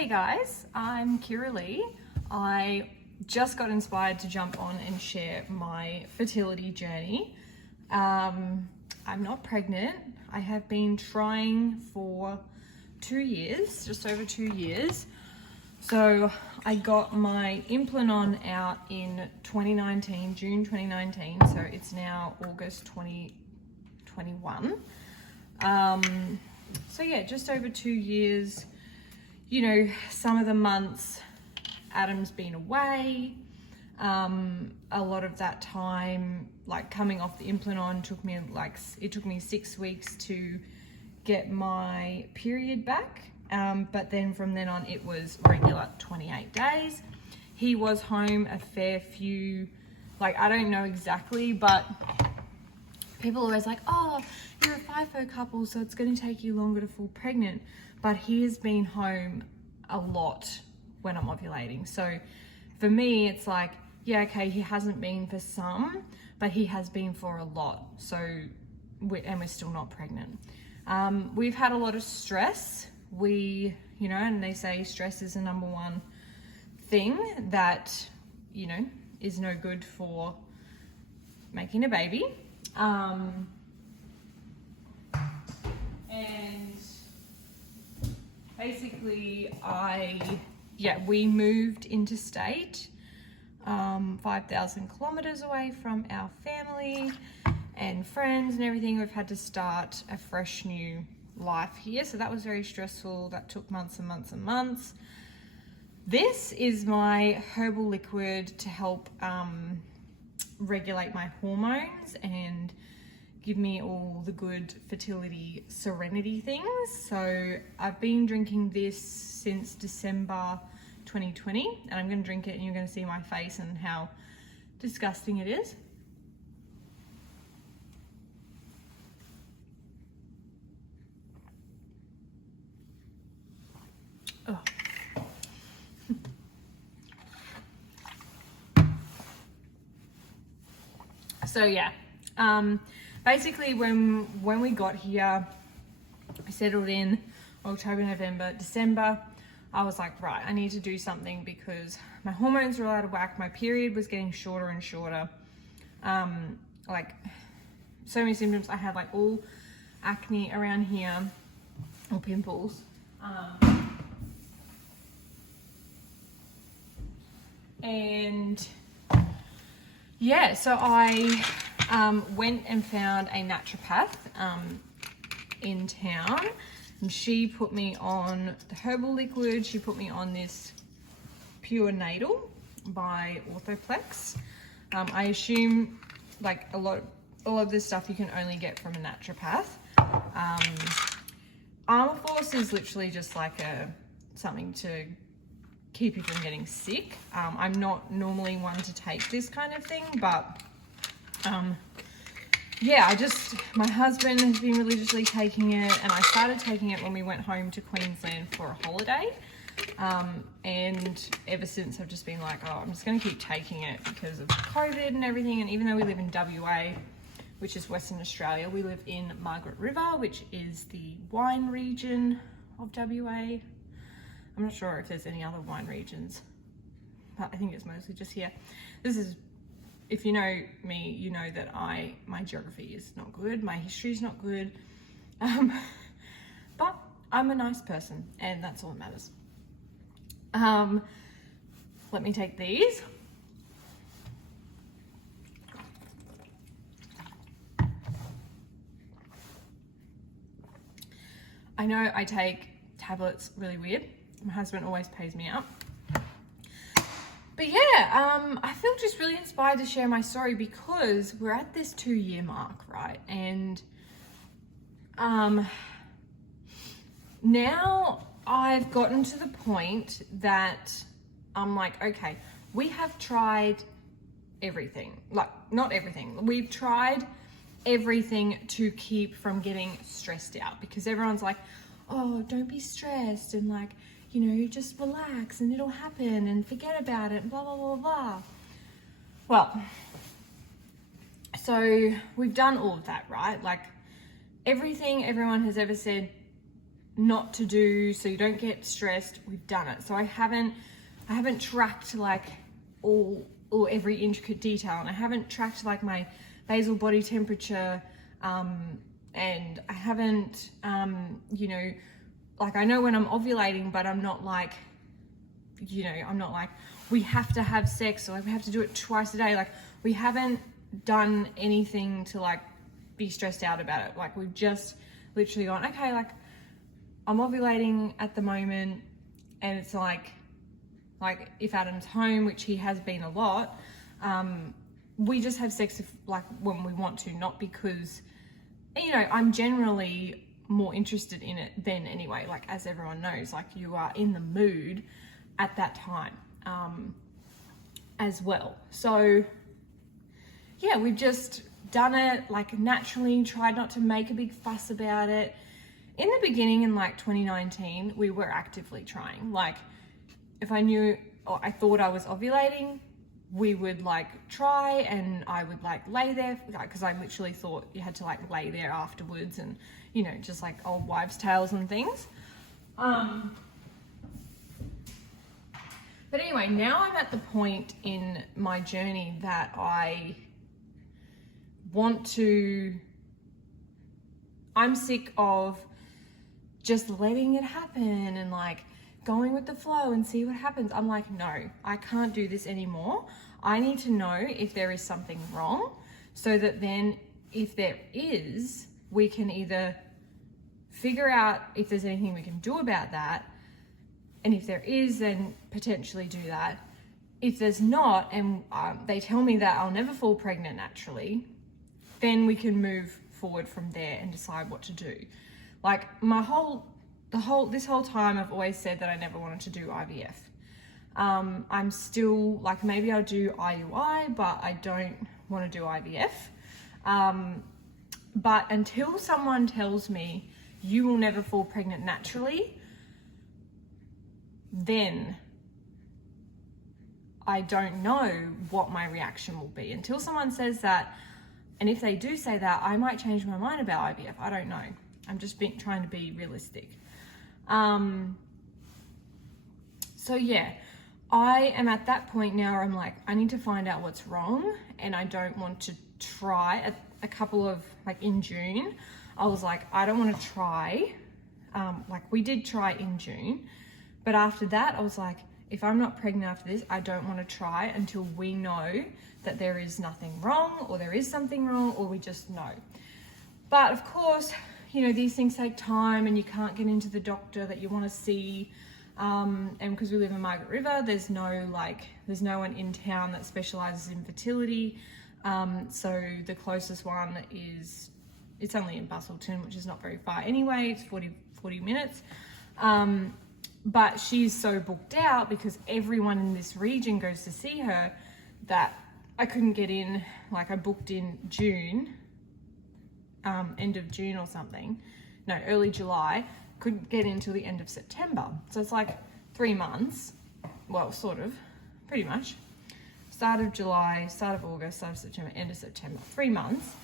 Hey guys, I'm Kirrily. I just got inspired to jump on and share my fertility journey. I'm not pregnant. I have been trying for 2 years, just over 2 years. So I got my implant out in 2019, June 2019. So it's now August 2021. So yeah, just over 2 years. You know, some of the months Adam's been away. A lot of that time, like coming off the implant took me 6 weeks to get my period back. But then from then on, it was regular 28 days. He was home a fair few, I don't know exactly, but people are always like, oh, you're a FIFO couple, so it's going to take you longer to fall pregnant. But he has been home a lot when I'm ovulating. So for me, it's like, yeah, okay, he hasn't been for some, but he has been for a lot. So, we're still not pregnant. We've had a lot of stress. And they say stress is the number one thing that, is no good for making a baby. And basically we moved interstate, 5,000 kilometers away from our family and friends and everything. We've had to start a fresh new life here. So that was very stressful. That took months and months and months. This is my herbal liquid to help regulate my hormones and give me all the good fertility serenity things. So I've been drinking this since December 2020, and I'm going to drink it and you're going to see my face and how disgusting it is. Oh. So yeah, basically when we got here, I settled in October, November, December. I was like, right, I need to do something because my hormones were out of whack. My period was getting shorter and shorter. So many symptoms. I had all acne around here, or pimples. And yeah, so I went and found a naturopath in town, and she put me on the herbal liquid. She put me on this Pure Natal by Orthoplex. I assume a lot of this stuff you can only get from a naturopath. Armour Force is literally just something to keep you from getting sick. I'm not normally one to take this kind of thing, but my husband has been religiously taking it, and I started taking it when we went home to Queensland for a holiday. And ever since I've just been like, oh, I'm just going to keep taking it because of COVID and everything. And even though we live in WA, which is Western Australia, we live in Margaret River, which is the wine region of WA. I'm not sure if there's any other wine regions, but I think it's mostly just here. If you know me, you know that my geography is not good, my history is not good, but I'm a nice person, and that's all that matters. Let me take these. I know I take tablets really weird. My husband always pays me out. But yeah, I feel just really inspired to share my story because we're at this 2-year mark, right? And now I've gotten to the point that I'm like, okay, we have tried everything. Not everything. We've tried everything to keep from getting stressed out, because everyone's like, oh, don't be stressed, and just relax and it'll happen and forget about it, blah, blah, blah, blah. Well, so we've done all of that, right? Everything everyone has ever said not to do so you don't get stressed, we've done it. So I haven't tracked like all every intricate detail, and I haven't tracked like my basal body temperature, and I haven't you know, like I know when I'm ovulating, but I'm not like, you know, I'm not like we have to have sex or like we have to do it twice a day. Like we haven't done anything to like be stressed out about it. Like we've just literally gone, okay, like I'm ovulating at the moment, and it's like if Adam's home, which he has been a lot, we just have sex like when we want to, not because, you know, I'm generally more interested in it then anyway, like as everyone knows, like you are in the mood at that time as well. So yeah, we've just done it like naturally, tried not to make a big fuss about it. In the beginning, in like 2019, we were actively trying. Like if I knew or I thought I was ovulating, we would like try, and I would like lay there, because I literally thought you had to like lay there afterwards, and you know, just like old wives' tales and things. But anyway, now I'm at the point in my journey that I'm sick of just letting it happen and like going with the flow and see what happens. I'm like, no, I can't do this anymore. I need to know if there is something wrong, so that then if there is, we can either figure out if there's anything we can do about that. And if there is, then potentially do that. If there's not, and they tell me that I'll never fall pregnant naturally, then we can move forward from there and decide what to do. Like this whole time I've always said that I never wanted to do IVF. I'm still like, maybe I'll do IUI, but I don't want to do IVF. But until someone tells me you will never fall pregnant naturally, then I don't know what my reaction will be. Until someone says that, and if they do say that, I might change my mind about IVF. I don't know. I'm just trying to be realistic. So yeah, I am at that point now where I'm like, I need to find out what's wrong, and I don't want to try. A couple of, like in June, I was like, I don't want to try. Like we did try in June, but after that I was like, if I'm not pregnant after this, I don't want to try until we know that there is nothing wrong, or there is something wrong, or we just know. But of course, you know, these things take time, and you can't get into the doctor that you want to see. And because we live in Margaret River, there's no one in town that specializes in fertility. So the closest one it's only in Bustleton, which is not very far anyway. It's 40 minutes. But she's so booked out because everyone in this region goes to see her, that I couldn't get in. Like I booked in June, end of June or something. No, early July. Couldn't get in till the end of September. So it's like 3 months. Well, sort of, pretty much. Start of July, start of August, start of September, end of September. 3 months.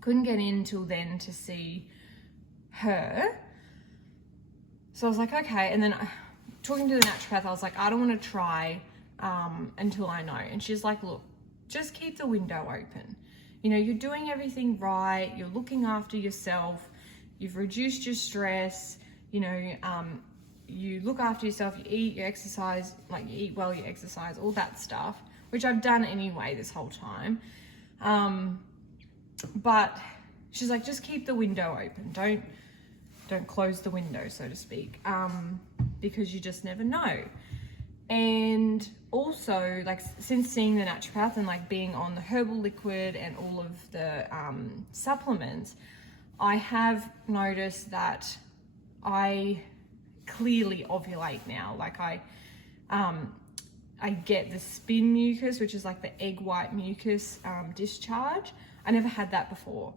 Couldn't get in till then to see her. So I was like, okay. And then talking to the naturopath, I was like, I don't want to try until I know. And she's like, look, just keep the window open. You know, you're doing everything right. You're looking after yourself. You've reduced your stress. You know, you look after yourself. You eat, you exercise, like you eat well, you exercise, all that stuff, which I've done anyway this whole time. But she's like, just keep the window open. Don't close the window, so to speak, because you just never know. And also, like, since seeing the naturopath and like being on the herbal liquid and all of the supplements, I have noticed that I clearly ovulate now. Like I get the spin mucus, which is like the egg white mucus discharge. I never had that before,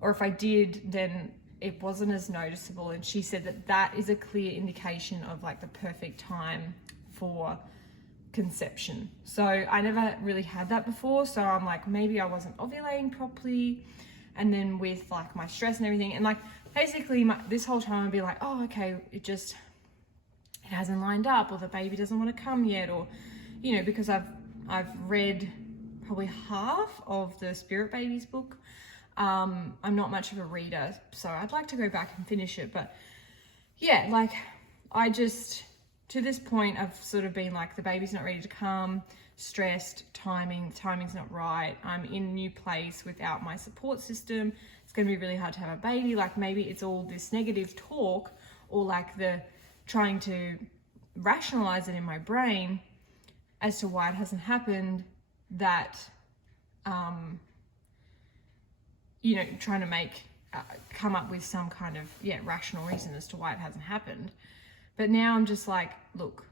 or if I did, then it wasn't as noticeable. And she said that that is a clear indication of like the perfect time for conception. So I never really had that before. So I'm like, maybe I wasn't ovulating properly. And then with like my stress and everything, and like basically this whole time I'd be like, oh, okay, it hasn't lined up, or the baby doesn't want to come yet, or, you know, because I've read probably half of the Spirit Babies book. I'm not much of a reader, so I'd like to go back and finish it. But yeah, like to this point, I've sort of been like, the baby's not ready to come, stressed, timing's not right. I'm in a new place without my support system. It's going to be really hard to have a baby. Like, maybe it's all this negative talk, or like the trying to rationalize it in my brain as to why it hasn't happened, that you know, trying to come up with some kind of rational reason as to why it hasn't happened. But now I'm just like, look,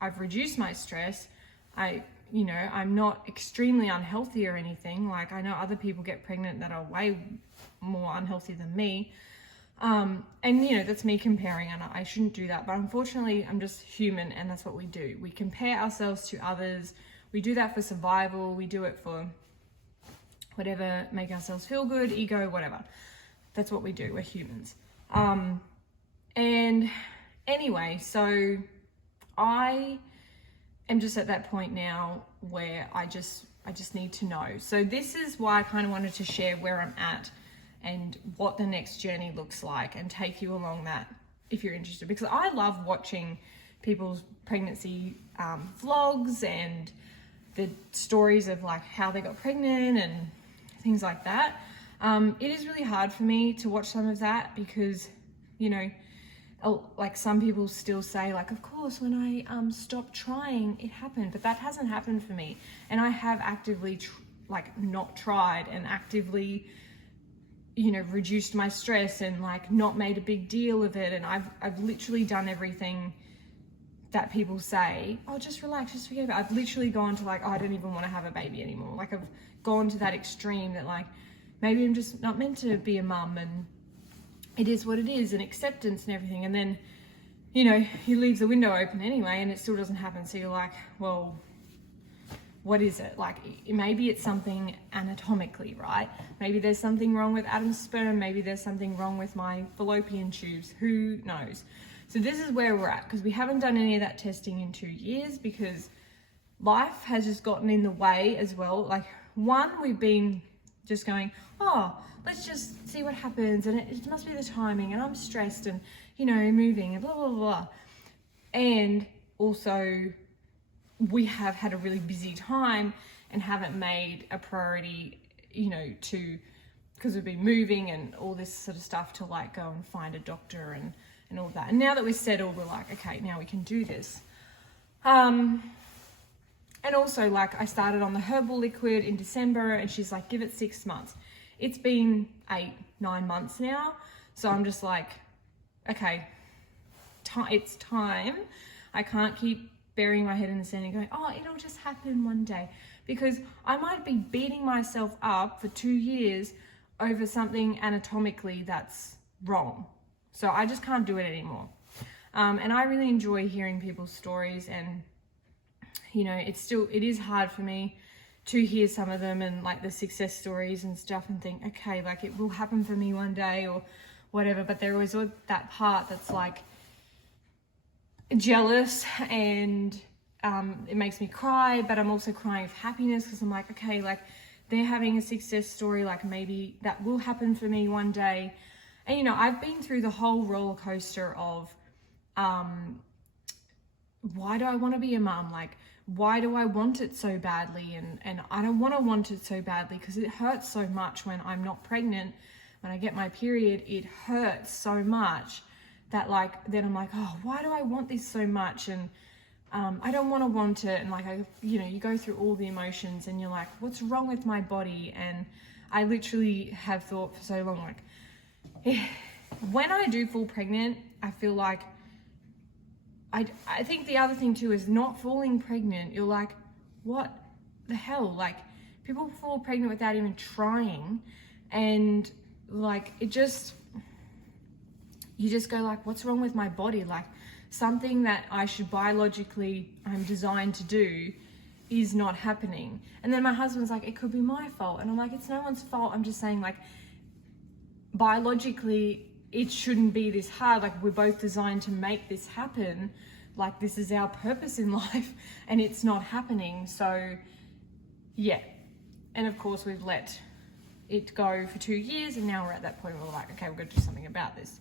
I've reduced my stress. I'm not extremely unhealthy or anything. Like, I know other people get pregnant that are way more unhealthy than me. And you know, that's me comparing, and I shouldn't do that. But unfortunately, I'm just human, and that's what we do. We compare ourselves to others. We do that for survival. We do it for whatever, make ourselves feel good, ego, whatever. That's what we do. We're humans. And anyway, so I am just at that point now where I just need to know. So this is why I kind of wanted to share where I'm at and what the next journey looks like, and take you along that if you're interested, because I love watching people's pregnancy vlogs and the stories of like how they got pregnant and things like that. It is really hard for me to watch some of that, because, you know, like some people still say like, of course, when I stopped trying, it happened. But that hasn't happened for me. And I have actively not tried, and actively, you know, reduced my stress, and like not made a big deal of it. And I've literally done everything that people say, oh, just relax, just forget about it. I've literally gone to like, oh, I don't even want to have a baby anymore. Like, I've gone to that extreme that like, maybe I'm just not meant to be a mum, and it is what it is, and acceptance and everything. And then, you know, you leave the window open anyway, and it still doesn't happen. So you're like, well, what is it? Like, maybe it's something anatomically, right? Maybe there's something wrong with Adam's sperm. Maybe there's something wrong with my fallopian tubes. Who knows? So this is where we're at, because we haven't done any of that testing in 2 years, because life has just gotten in the way as well. Like, one, we've been just going, oh, let's just see what happens, and it must be the timing, and I'm stressed, and, you know, moving, and blah, blah, blah. And also, we have had a really busy time and haven't made a priority, you know, because we've been moving and all this sort of stuff, to like go and find a doctor and all that. And now that we're settled, we're like, okay, now we can do this. And also, like, I started on the herbal liquid in December, and she's like, give it 6 months. It's been 8-9 months now. So I'm just like, okay, it's time. I can't keep burying my head in the sand and going, oh, it'll just happen one day. Because I might be beating myself up for 2 years over something anatomically that's wrong. So I just can't do it anymore. And I really enjoy hearing people's stories, and, you know, it is hard for me to hear some of them and like the success stories and stuff, and think, okay, like it will happen for me one day or whatever. But there was that part that's like jealous, and it makes me cry, but I'm also crying of happiness, because I'm like, okay, like they're having a success story, like maybe that will happen for me one day. And, you know, I've been through the whole roller coaster of why do I want to be a mum? Like, why do I want it so badly? And I don't want it so badly, because it hurts so much when I'm not pregnant. When I get my period, it hurts so much that, like, then I'm like, oh, why do I want this so much? And I don't want it. And like, you go through all the emotions, and you're like, what's wrong with my body? And I literally have thought for so long, like, when I do fall pregnant, I feel like, I think the other thing too is not falling pregnant. You're like, what the hell? Like, people fall pregnant without even trying, and like, you just go like, what's wrong with my body? Like, something that I should biologically, I'm designed to do, is not happening. And then my husband's like, it could be my fault. And I'm like, it's no one's fault. I'm just saying, like, biologically, it shouldn't be this hard. Like, we're both designed to make this happen. Like, this is our purpose in life, and it's not happening. So yeah. And of course we've let it go for 2 years, and now we're at that point where we're like, okay, we're going to do something about this.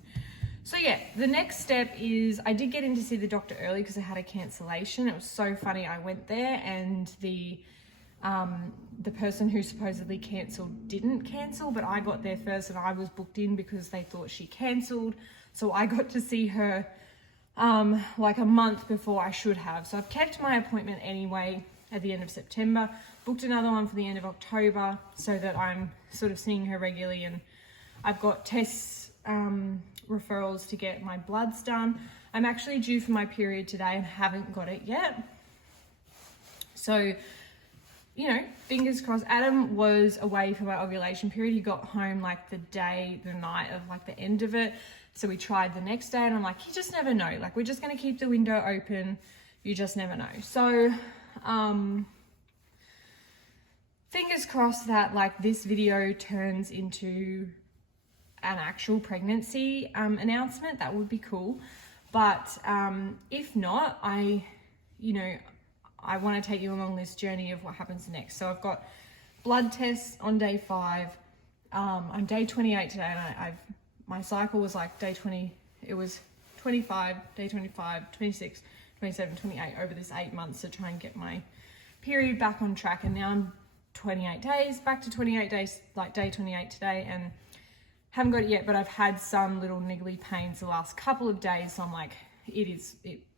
So yeah, the next step is I did get in to see the doctor early because I had a cancellation. It was so funny. I went there and the person who supposedly cancelled didn't cancel, but I got there first and I was booked in because they thought she cancelled. So I got to see her like a month before I should have. So I've kept my appointment anyway at the end of September, booked another one for the end of October so that I'm sort of seeing her regularly, and I've got tests, referrals to get my bloods done. I'm actually due for my period today and haven't got it yet. So, you know, fingers crossed. Adam was away for my ovulation period. He got home like the night of like the end of it. So we tried the next day, and I'm like, you just never know. Like, we're just going to keep the window open. You just never know. So, fingers crossed that like this video turns into an actual pregnancy announcement. That would be cool. But if not, I want to take you along this journey of what happens next. So I've got blood tests on day 5. I'm day 28 today, and my cycle was like day 20. It was 25, day 25, 26, 27, 28 over this 8 months to try and get my period back on track. And now I'm 28 days, back to 28 days, like day 28 today, and haven't got it yet, but I've had some little niggly pains the last couple of days. So I'm like, it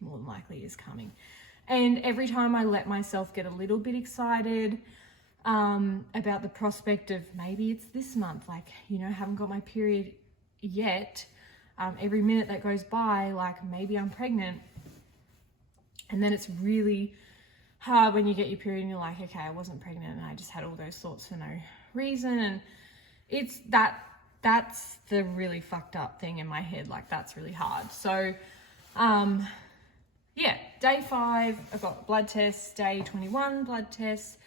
more than likely is coming. And every time I let myself get a little bit excited about the prospect of maybe it's this month, like, you know, haven't got my period yet. Every minute that goes by, like, maybe I'm pregnant. And then it's really hard when you get your period and you're like, okay, I wasn't pregnant and I just had all those thoughts for no reason. And it's that's the really fucked up thing in my head. Like, that's really hard. So, yeah, day 5, I've got blood tests, day 21 blood tests,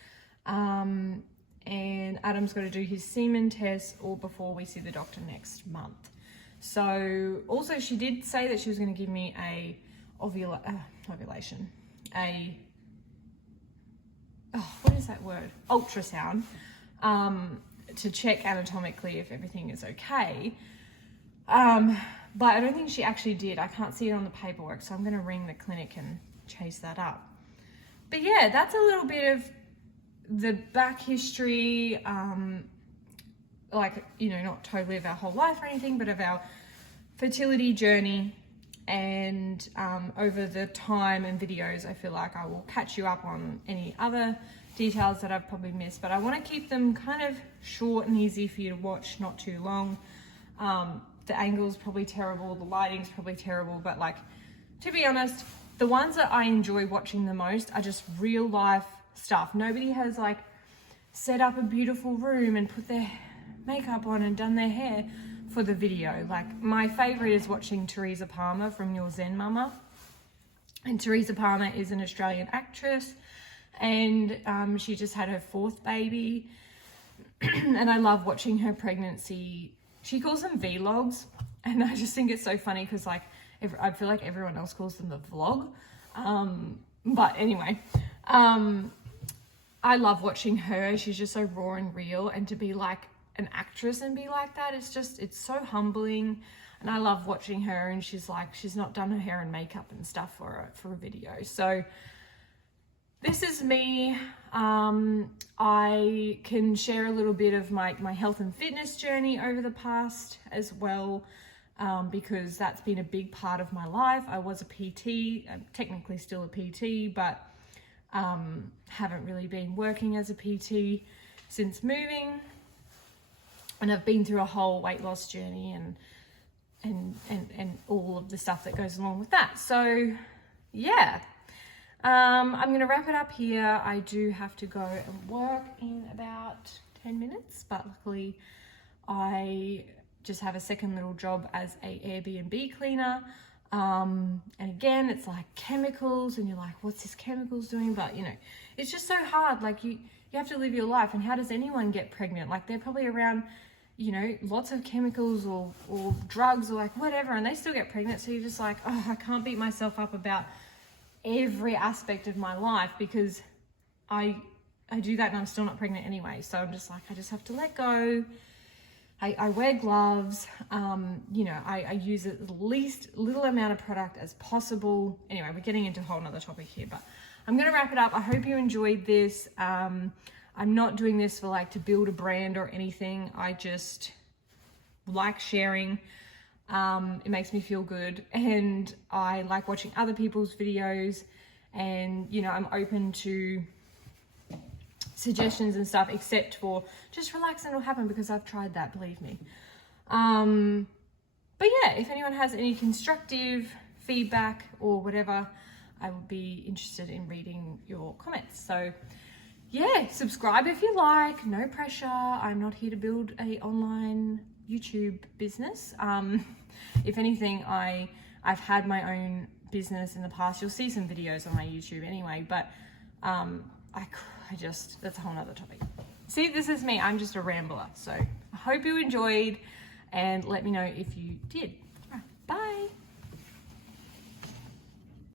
and Adam's got to do his semen test all before we see the doctor next month. So also she did say that she was going to give me a ovulation, what is that word? Ultrasound, to check anatomically if everything is okay. But I don't think she actually did. I can't see it on the paperwork, so I'm going to ring the clinic and chase that up. But yeah, that's a little bit of the back history, like, you know, not totally of our whole life or anything, but of our fertility journey. And over the time and videos, I feel like I will catch you up on any other details that I've probably missed, but I want to keep them kind of short and easy for you to watch, not too long. The angle's probably terrible, the lighting's probably terrible, but like, to be honest, the ones that I enjoy watching the most are just real life stuff. Nobody has like set up a beautiful room and put their makeup on and done their hair for the video. Like, my favorite is watching Teresa Palmer from Your Zen Mama. And Teresa Palmer is an Australian actress, and she just had her 4th baby. And I love watching her pregnancy. She calls them vlogs, and I just think it's so funny because like I feel like everyone else calls them the vlog. But anyway, I love watching her. She's just so raw and real, and to be like an actress and be like that, it's so humbling. And I love watching her, and she's not done her hair and makeup and stuff for a video. So this is me. I can share a little bit of my health and fitness journey over the past as well, because that's been a big part of my life. I was a PT, I'm technically still a PT, but haven't really been working as a PT since moving. And I've been through a whole weight loss journey and all of the stuff that goes along with that. So yeah. I'm going to wrap it up here. I do have to go and work in about 10 minutes, but luckily I just have a second little job as a Airbnb cleaner. And again, it's like chemicals, and you're like, what's this chemicals doing? But you know, it's just so hard. Like you have to live your life. And how does anyone get pregnant? Like, they're probably around, you know, lots of chemicals or drugs or like whatever, and they still get pregnant. So you're just like, oh, I can't beat myself up about every aspect of my life because I do that and I'm still not pregnant anyway. So I'm just like, I just have to let go. I wear gloves, you know, I use the least little amount of product as possible. Anyway, we're getting into a whole nother topic here, but I'm going to wrap it up. I hope you enjoyed this. I'm not doing this for like to build a brand or anything. I just like sharing. It makes me feel good, and I like watching other people's videos, and you know, I'm open to suggestions and stuff, except for just relax and it'll happen, because I've tried that, believe me. But yeah, if anyone has any constructive feedback or whatever, I would be interested in reading your comments. So yeah, subscribe if you like, no pressure. I'm not here to build a online YouTube business. If anything, I've had my own business in the past. You'll see some videos on my YouTube anyway, but I just, that's a whole nother topic. See, this is me. I'm just a rambler. So I hope you enjoyed, and let me know if you did.